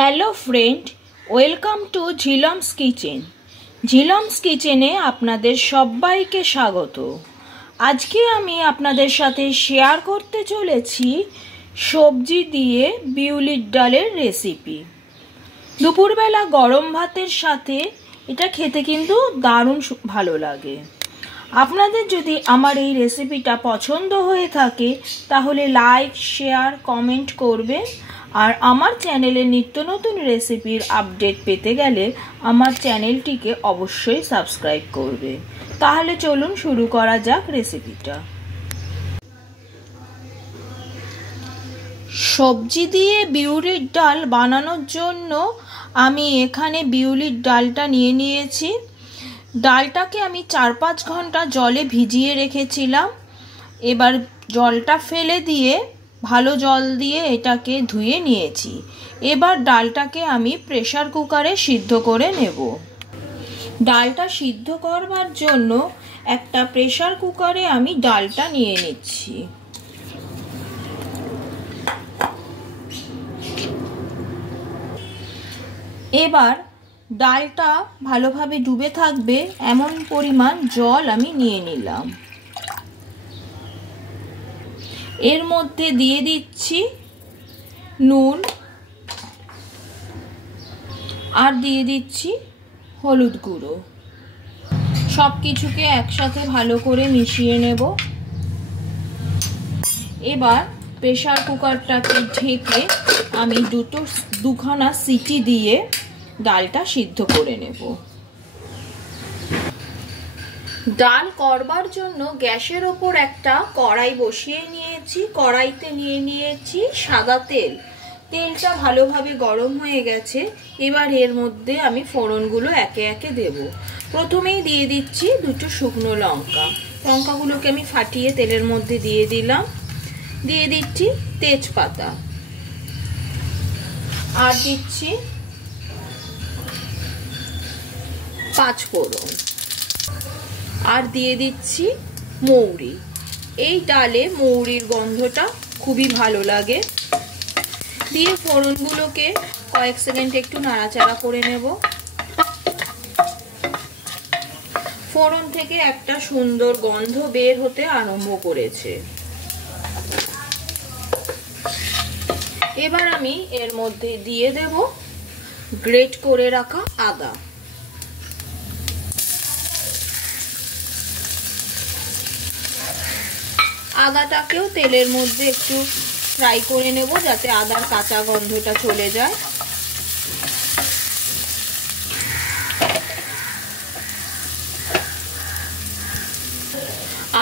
Hello friend, welcome to Jhilam's kitchen. Jhilam's কিচেনে আপনাদের সবাইকে স্বাগত। আজকে আমি আপনাদের সাথে শেয়ার করতে চলেছি সবজি দিয়ে বিউলির ডালের রেসিপি। দুপুরবেলা গরম ভাতের সাথে এটা খেতে কিন্তু দারুণ ভালো লাগে। আপনাদের যদি আমার এই রেসিপিটা পছন্দ হয়ে থাকে তাহলে লাইক, শেয়ার, কমেন্ট করবেন। আর আমার চ্যানেলে নিত্য নতুন রেসিপির আপডেট পেতে গেলে আমার চ্যানেলটিকে অবশ্যই সাবস্ক্রাইব করবে। তাহলে চলুন শুরু করা যাক রেসিপিটা। সবজি দিয়ে বিউলির ডাল বানানোর জন্য আমি এখানে বিউলির ডালটা নিয়ে নিয়েছি। ডালটাকে আমি 4-5 ঘন্টা জলে ভিজিয়ে রেখেছিলাম। এবার জলটা ফেলে দিয়ে ভালো জল দিয়ে এটাকে ধুয়ে নিয়েছি। এবার ডালটাকে আমি প্রেসার কুকারে সিদ্ধ করে নেব। ডালটা সিদ্ধ করবার জন্য একটা প্রেসার কুকারে আমি ডালটা নিয়ে নিচ্ছি। এবার ডালটা ভালোভাবে ডুবে থাকবে এমন পরিমাণ জল আমি নিয়ে নিলাম। এর মধ্যে দিয়ে দিচ্ছি নুন আর দিয়ে দিচ্ছি হলুদ গুঁড়ো। সব কিছুকে একসাথে ভালো করে মিশিয়ে নেব। এবার প্রেসার কুকারটাকে ঢেকে আমি দুখানা সিটি দিয়ে ডালটা সিদ্ধ করে নেব। ডাল করবার জন্য গ্যাসের ওপর একটা কড়াই বসিয়ে নিয়েছি। কড়াইতে নিয়ে নিয়েছি সাদা তেল। তেলটা ভালোভাবে গরম হয়ে গেছে। এবার এর মধ্যে আমি ফোড়নগুলো একে একে দেব। প্রথমেই দিয়ে দিচ্ছি 2 শুকনো লঙ্কা। লঙ্কাগুলোকে আমি ফাটিয়ে তেলের মধ্যে দিয়ে দিলাম। দিয়ে দিচ্ছি তেজপাতা আর দিচ্ছি 5 ফোড়ন আর দিয়ে দিচ্ছি মৌরি। এই ডালে মৌরির গন্ধটা খুবই ভালো লাগে। দিয়ে ফোড়নগুলোকে কয়েক সেকেন্ড একটু নাড়াচাড়া করে নেব। ফোড়ন থেকে একটা সুন্দর গন্ধ বের হতে আরম্ভ করেছে। এবার আমি এর মধ্যে দিয়ে দেব গ্রেট করে রাখা আদা। আদাটাকেও তেলের মধ্যে একটু ফ্রাই করে নেব যাতে আদার কাঁচা গন্ধটা চলে যায়।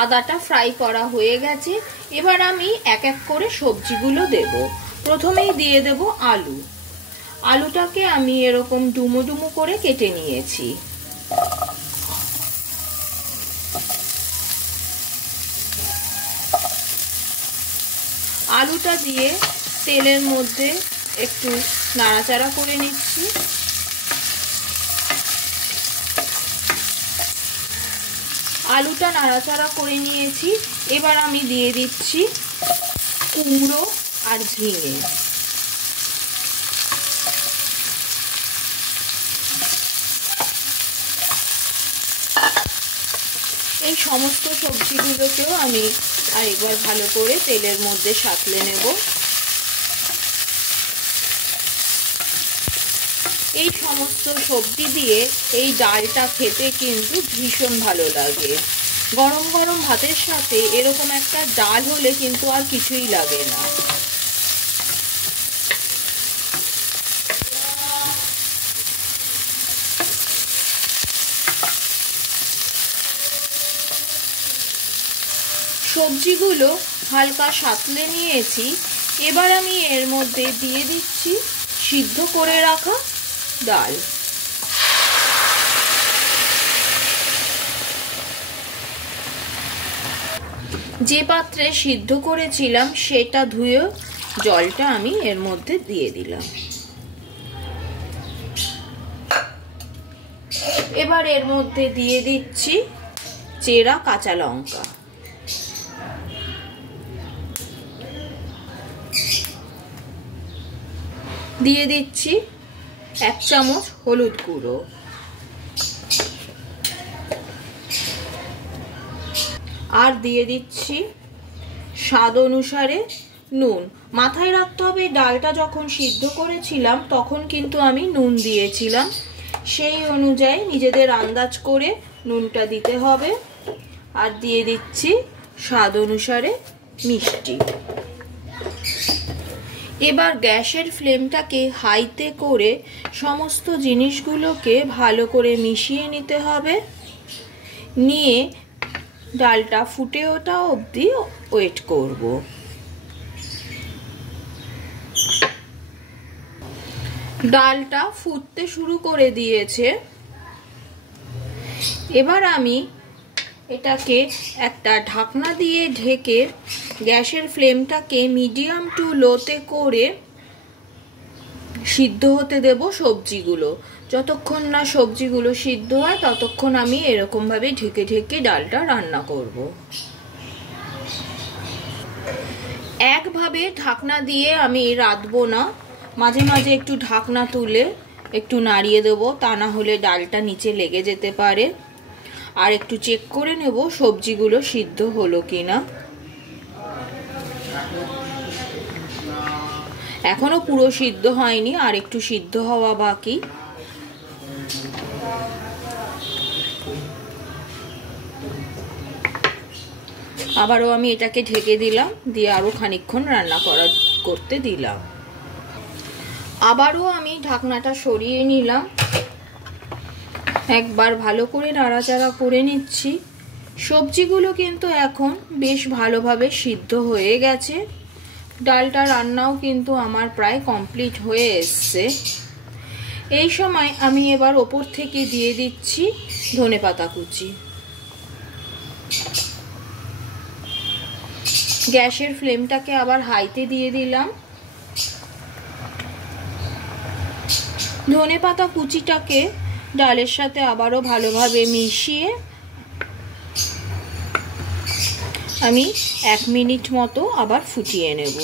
আদাটা ফ্রাই করা হয়ে গেছে। এবার আমি এক এক করে সবজিগুলো দেব। প্রথমেই দিয়ে দেব আলু। আলুটাকে আমি এরকম ডুমো ডুমো করে কেটে নিয়েছি। আলুটা দিয়ে তেলের মধ্যে একটু নাড়াচাড়া করে নিচ্ছি। আলুটা নাড়াচাড়া করে নিয়েছি। এবার আমি দিয়ে দিচ্ছি কুমড়ো আর ঝিঙে। এই সমস্ত সবজিগুলোকেও আমি আরেকবার ভালো করে তেলের মধ্যে সাঁতলে নেব। এই সমস্ত সবজি দিয়ে এই ডালটা খেতে কিন্তু ভীষণ ভালো লাগে। গরম গরম ভাতের সাথে এরকম একটা ডাল হলে কিন্তু আর কিছুই লাগে না। সবজিগুলো হালকা সাঁতলে নিয়েছি। এবার আমি এর মধ্যে দিয়ে দিচ্ছি সিদ্ধ করে রাখা ডাল। যে পাত্রে সিদ্ধ করেছিলাম সেটা ধুয়ে জলটা আমি এর মধ্যে দিয়ে দিলাম। এবার এর মধ্যে দিয়ে দিচ্ছি চেরা কাঁচা লঙ্কা। দিয়ে দিচ্ছি 1 চামচ হলুদ গুঁড়ো, আর দিয়ে দিচ্ছি স্বাদ অনুসারে নুন। মাথায় রাখতে হবে ডালটা যখন সিদ্ধ করেছিলাম তখন কিন্তু আমি নুন দিয়েছিলাম, সেই অনুযায়ী নিজেদের আন্দাজ করে নুনটা দিতে হবে। আর দিয়ে দিচ্ছি স্বাদ অনুসারে মিষ্টি। এবার গ্যাসের ফ্লেমটাকে হাইতে করে সমস্ত জিনিসগুলোকে ভালো করে মিশিয়ে নিতে হবে। নিয়ে ডালটা ফুটে ওঠা অবধি ওয়েট করব। ডালটা ফুটতে শুরু করে দিয়েছে। এবার আমি এটাকে একটা ঢাকনা দিয়ে ঢেকে গ্যাসের ফ্লেমটাকে মিডিয়াম টু লোতে করে সিদ্ধ হতে দেব সবজিগুলো। যতক্ষণ না সবজিগুলো সিদ্ধ হয় ততক্ষণ আমি এরকমভাবে ঢেকে ঢেকে ডালটা রান্না করব। একভাবে ঢাকনা দিয়ে আমি রাঁধবো না, মাঝে মাঝে একটু ঢাকনা তুলে একটু নাড়িয়ে দেবো, তা না হলে ডালটা নিচে লেগে যেতে পারে। আর একটু চেক করে নেব সবজিগুলো সিদ্ধ হলো কিনা। এখনো পুরো সিদ্ধ হয়নি, আর একটু সিদ্ধ হওয়া বাকি। আবারও আমি এটাকে ঢেকে দিলাম, দিয়ে আরো খানিকক্ষণ রান্না করতে দিলাম। আবারও আমি ঢাকনাটা সরিয়ে নিলাম, একবার ভালো করে নাড়াচাড়া করে নিচ্ছি। সবজিগুলো কিন্তু এখন বেশ ভালোভাবে সিদ্ধ হয়ে গেছে। ডালটা রান্নাও কিন্তু আমার প্রায় কমপ্লিট হয়ে এসছে। এই সময় আমি এবার ওপর থেকে দিয়ে দিচ্ছি ধনেপাতা কুচি। গ্যাসের ফ্লেমটাকে আবার হাইতে দিয়ে দিলাম। ধনেপাতা কুচিটাকে ডালের সাথে আবারও ভালোভাবে মিশিয়ে আমি 1 মিনিট মতো আবার ফুটিয়ে নেব।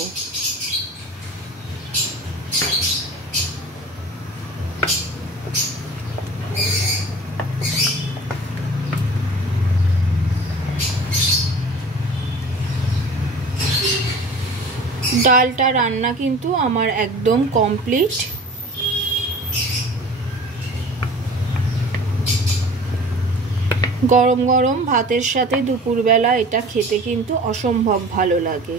ডালটা রান্না কিন্তু আমার একদম কমপ্লিট। গরম গরম ভাতের সাথে দুপুরবেলা এটা খেতে কিন্তু অসম্ভব ভালো লাগে।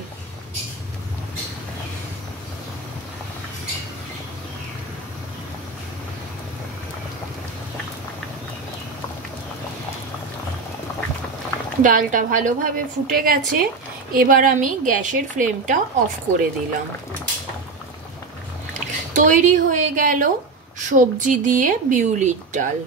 ডালটা ভালোভাবে ফুটে গেছে। এবার আমি গ্যাসের ফ্লেমটা অফ করে দিলাম। তৈরি হয়ে গেল সবজি দিয়ে বিউলির ডাল।